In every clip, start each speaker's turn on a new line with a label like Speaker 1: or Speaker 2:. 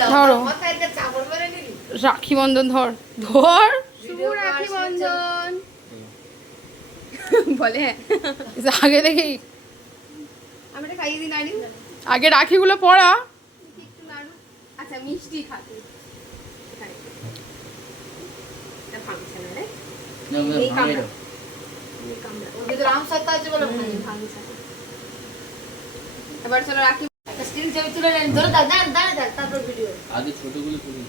Speaker 1: ধরো। রাখি বন্ধন ধর। ধর।
Speaker 2: রাখি বন্ধন বলে হ্যাঁ।
Speaker 1: আগে দেখি। আগে রাখিগুলো পড়া।
Speaker 2: আচ্ছা মিষ্টি খাতে। এবার চলো রাখি
Speaker 3: একটা স্ক্রিন ছবি তুলে নেন। ধরে দাও দাঁড় দাঁড়ে থাক তারপর ভিডিও
Speaker 4: আগে ছোটগুলো করি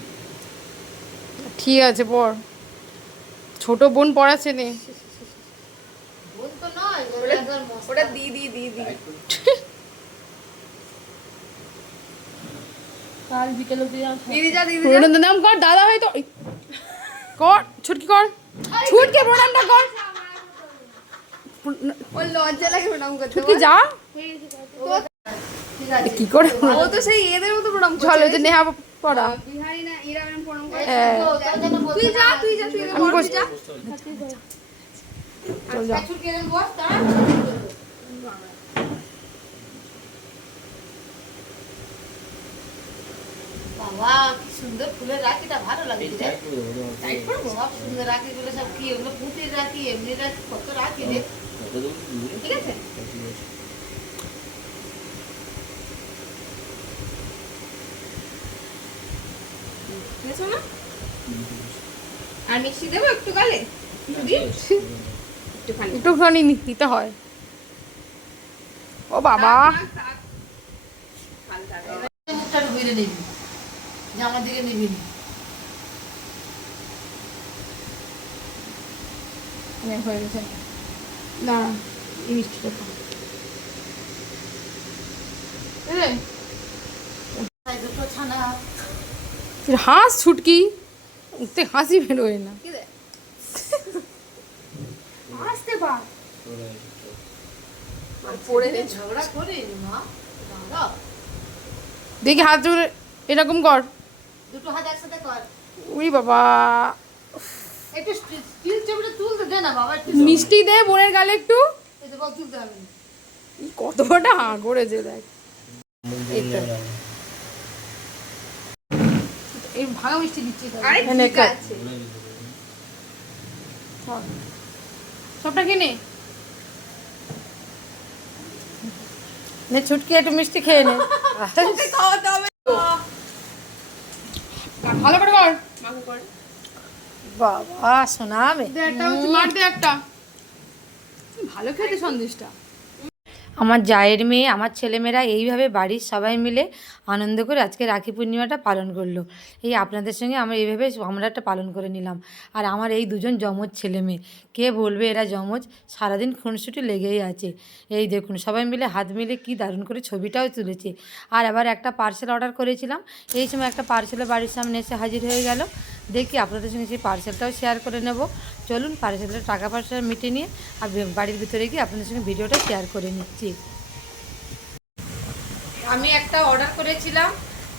Speaker 1: ঠিক আছে পড় ছোট বোন পড়াচ্ছে নে।
Speaker 3: বোন তো নয় ওটা একবার মস্ত।
Speaker 2: ওটা দি দি দি দি।
Speaker 3: কাল বিকেল
Speaker 2: দিদি যা দিদি
Speaker 1: প্রণাম কর দাদা হয়তো কর ছুটকি কর। ছুটকে প্রণামটা কর।
Speaker 2: ওর লজ্জা লাগে প্রণাম করতে।
Speaker 1: ছুটকি যা। কি করে?
Speaker 2: ও তো সেই এদের মতো প্রণাম
Speaker 1: চলো যে নেহা পড়া। হ্যাঁ।
Speaker 2: তুই যা তুই যা তুই যা
Speaker 1: চল যা।
Speaker 3: তারা। বাবা কি সুন্দর ফুলের রাখিটা ভালো লাগছে রে। টাইট করব সব সব কি এগুলো পুঁতির রাখি এমনি রাখি কত রাখি রে। ঠিক আছে?
Speaker 2: বুঝেছ না আর মিষ্টি দেবো একটু গালে একটুখানি
Speaker 1: একটুখানি হয় ও বাবা
Speaker 2: থাক, থাক। হালকা করে।
Speaker 3: মুখটা একটু ঘুরে নিবি জামার দিকে নিবি না।
Speaker 1: হয়ে গেছে দাঁড়া এই মিষ্টিটা খা। এ,
Speaker 3: তাই দুটো ছানা
Speaker 1: তুই হাস ছুটকি উঠতে হাসি বেরোয় না পার দেখি হাত জোরে এরকম কর
Speaker 3: দুটো হাত একসাথে কর
Speaker 1: উই বাবা
Speaker 3: একটু স্টিল ছবিটা তুলতে দে না বাবা একটু
Speaker 1: মিষ্টি দে বোনের গালে একটু
Speaker 3: এই তো বাবা তুলতে হবে না।
Speaker 1: ই কত বড়টা হাঁ করেছে দেখ
Speaker 3: এই ভাঙা মিষ্টি দিচ্ছি
Speaker 2: আরে ঠিক আছে।
Speaker 1: সবটা কিনে। নে ছুটকি একটু মিষ্টি খেয়ে নে।
Speaker 2: খাওয়াতে হবে।
Speaker 1: ভালো করে কর। বাবা মার দে একটা। ভালো খেতে সন্দেশটা।
Speaker 5: আমার জায়ের মেয়ে, আমার ছেলেমেয়েরা এইভাবে বাড়ির সবাই মিলে আনন্দ করে আজকে রাখি পূর্ণিমাটা পালন করল। এই আপনাদের সঙ্গে আমরা এইভাবে আমরা একটা পালন করে নিলাম। আর আমার এই দুজন যমজ ছেলে মেয়ে কে বলবে এরা যমজ? সারাদিন খুনসুটি লেগেই আছে। এই দেখুন, সবাই মিলে হাত মিলে কি দারুণ করে ছবিটাও তুলেছে। আর আবার একটা পার্সেল অর্ডার করেছিলাম। এই সময় একটা পার্সেলে বাড়ির সামনে এসে হাজির হয়ে গেল। দেখি আপনাদের সঙ্গে সেই পার্সেলটাও শেয়ার করে নেব। চলুন পার্সেলটা টাকা পয়সা মিটিয়ে নিয়ে আর বাড়ির ভিতরে গিয়ে আপনাদের সঙ্গে ভিডিওটা শেয়ার করে নিচ্ছি। আমি একটা অর্ডার করেছিলাম,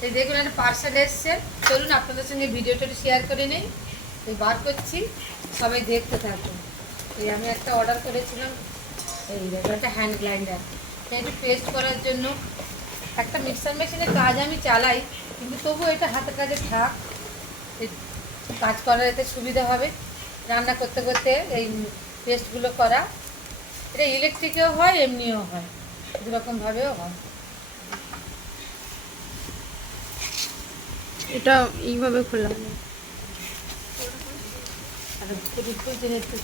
Speaker 5: এই দেখুন একটা পার্সেল এসছে। চলুন আপনাদের সঙ্গে ভিডিওটা শেয়ার করে নেই। এই বার করছি, সবাই দেখতে থাকুন। এই আমি একটা অর্ডার করেছিলাম, এই একটা হ্যান্ড গ্রাইন্ডার একটু পেস্ট করার জন্য। একটা মিক্সার মেশিনের কাজ আমি চালাই, কিন্তু তবু এটা হাতের কাজে থাক। করার এতে সুবিধা হবে। রান্না করতে করতে এই পেস্টগুলো করা। এটা ইলেকট্রিকেও হয় এমনিও হয়। দুরকমভাবেও হয়।
Speaker 1: এটা এইভাবে খোলা
Speaker 5: আর একটু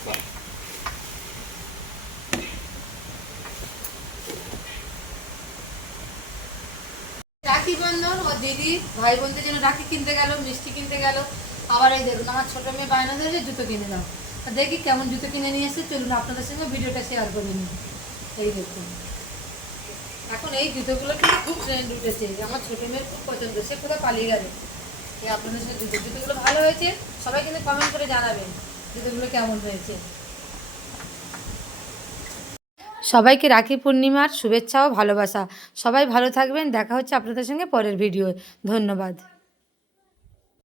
Speaker 3: রাখি বন্ধন ও দিদি ভাই বোনদের জন্য রাখি কিনতে গেল মিষ্টি কিনতে গেল। আবার এই দেখুন, আমার ছোট মেয়ে বায়না ধরেছে জুতো কিনে তা দেখি কেমন জুতো কিনে নিয়ে এসে চলুন আপনাদের সঙ্গে ভিডিওটা শেয়ার করে নিই। এই দেখুন। এখন এই জুতোগুলো কিন্তু খুব ট্রেন্ড উঠেছে আমার ছোট মেয়ের খুব পছন্দ, সে কোথাও পালিয়ে গেল এই আপনাদের সঙ্গে জুতো জুতোগুলো ভালো হয়েছে, সবাই কিন্তু কমেন্ট করে জানাবেন জুতোগুলো কেমন হয়েছে।
Speaker 5: সবাইকে রাখি পূর্ণিমার শুভেচ্ছা ও ভালোবাসা। সবাই ভালো থাকবেন, দেখা হচ্ছে আপনাদের সঙ্গে পরের ভিডিও ধন্যবাদ।